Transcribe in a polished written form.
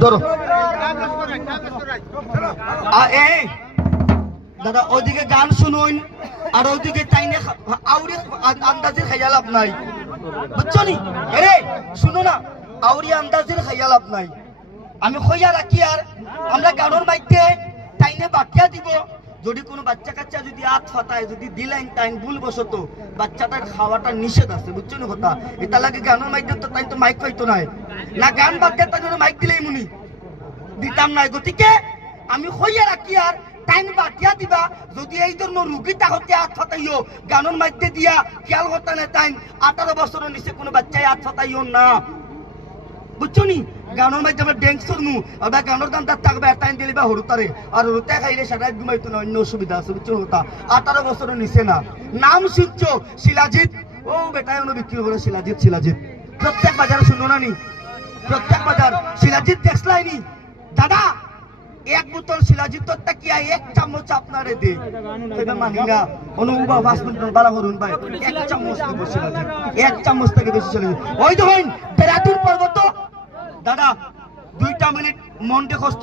ধরো দাদা ওইদিকে গান শুনুন আর ওইদিকে তাইনে আউরি আন্দাজের খাইয়া লাভ নাই বুঝছো নি এরে শুনো না আউরি আন্দাজের খাইয়া লাভ নাই আমি খইয়া রাখি আর আমরা গানোর মাইতে তাইনে বাকিয়া দিব যদি কোনো বাচ্চা কাচ্চা যদি হাত ফাটায় যদি দিলাইন টাইম ভুল বসতো বাচ্চাটার খাওয়াটা নিষেধ আছে বুঝছো না কথা এটা লাগে গানোর মাইতে তো তাই তো মাইক পাইতো নাই না গান বাদ দিয়ে তাই মাইক দিলেই মুনি দিতাম নাই গতিকে আমি খইয়া রাখি আর টাইম বাকিয়া দিবা যদি এই ধরনের রুগী তাহতে হাত ফাটাইও গানোর মাইতে দিয়া খেয়াল করতে না টাইম 18 বছরের নিচে কোনো বাচ্চায় হাত ফাটাইও না বুঝছো নি গানোর মাঝে আমরা ড্যান্স করমু আবার গানোর দাম তার থাকবে টাইম দিলে বা হরুতারে আর হরুতে খাইলে সারা ঘুমাইতো না অন্য অসুবিধা আছে বুঝছো কথা 18 বছরের নিচে না নাম শুনছো শিলাজিৎ ও বেটায় অন্য বিক্রি করে শিলাজিৎ প্রত্যেক বাজারে শুনো না নি প্রত্যেক বাজার শিলাজিৎ দেখলাইনি দাদা এক বোতল শিলাজিৎ তাকিয়া এক চামচ আপনারে দে সেটা মানি না অনুবা 5 মিনিট বালা করুন ভাই এক চামচ দিব শিলাজিৎ এক চামচ থেকে বেশি শিলাজিৎ ওই দেখুন বেরাতুর পর্বত দাদা 2 মিনিট মনকে কষ্ট